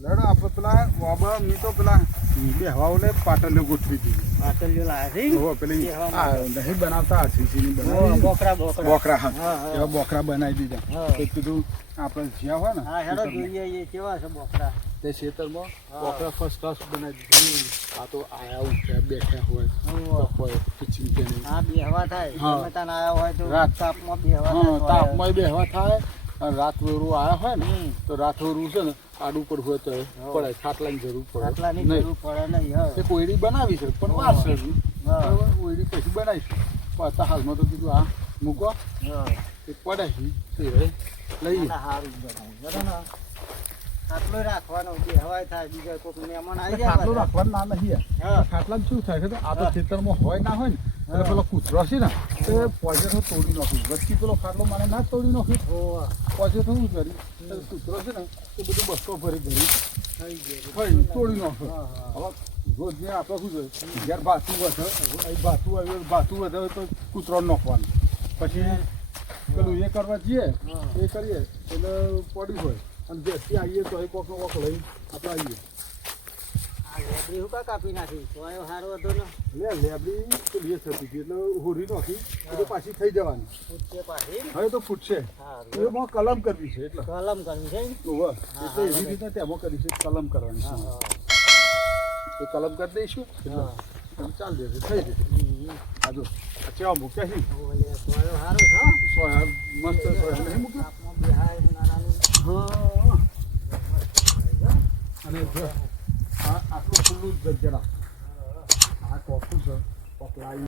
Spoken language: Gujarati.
લડો આપણે પેલા વાબા મી તો પેલા બેહવાઓને પાટલીઓ ગોઠવી દીધી. પાટલીઓ છે? ઓહો, પેલી નહીં બનાવતા આરસીસીની ઓ, બનાવી. બોકરા બોકરા. બોકરા હા. હા, હા. એવા બોકરા બનાવી દીધા. હા. તો કીધું આપણે જ્યાં હોય ને હા હેડો જોઈએ કેવા છે બોકરા. તે ખેતરમાં બોકરા ફર્સ્ટ ક્લાસ બનાવી દીધા. આ તો આયા ઉઠ્યા બેઠા હોય હોય કિચન કે નહીં. હા બેહવા થાય. હા. ગમે આયા હોય તો રાત. તાપમાં બેહવા તાપમાં બેહવા થાય. અને રાત વેરું આવ્યા હોય ને તો રાત વેરું છે ને આડું પર હોય તો પડે ખાટલાની જરૂર પડે. ખાટલાની જરૂર પડે નહીં હા. તે કોયડી બનાવી છે પણ વારસે બરાબર? કોયડી પછી બનાવીશું પણ અત્યારે હાલમાં તો કીધું આ મૂકો. હા. એ પડે છે તે લઈ હારું બનાવ્યું. ખાટલોય રાખવાનો બેહવાય થાય બીજા કોઈક મહેમાન આવી જાય ખાટલો રાખવાનું ના નહીં હા. ખાટલામાં શું થાય છે આ તો. ખેતરમાં હોય ના હોય ને એટલે પેલો કૂતરો છે ને તે પોઈઝન તોડી નાખ્યું. વચ્ચે પેલો ખાટલો મારે ના તોડી નાખ્યું. પોઈઝન શું કર્યું એટલે કૂતરો છે ને તે બધું બસો ભરી ભરી થઈ તોડી નાખ્યો. હા, હા. હવે રોજ ને આપણે શું છે જ્યારે બાથું વધે બાથું આવ્યું બાથું વધે તો કૂતરો નાખવાનું. પછી પેલું એ કરવા જઈએ એ કરીએ એટલે પડી હોય. અને જેથી આવીએ તો એ કોક કોક લઈ આપણે આવીએ. લેબડી હું કાપી નાખી. તો હારો હતો ને. લે લેબડી એ થતી હતી એટલે હોરી નાખી એટલે પાછી થઈ જવાની. પાછી? હવે તો ફૂટશે. એમાં કલમ કરવી છે એટલે. કલમ કરવી છે. એટલે એવી રીતે તેમાં કરી છે કલમ કરવાની હા, છે એ કલમ કરી દઈશું હા. ચાલ જશે થઈ જશે. હમ. આ જો આ ચેવા મૂક્યા છે? ઓલે હારો સોયા મસ્ત સોયા નહીં મૂક્યું. હા અને આટલું ખુલ્લું જગ્યા આ કોફું છે કોક લાવી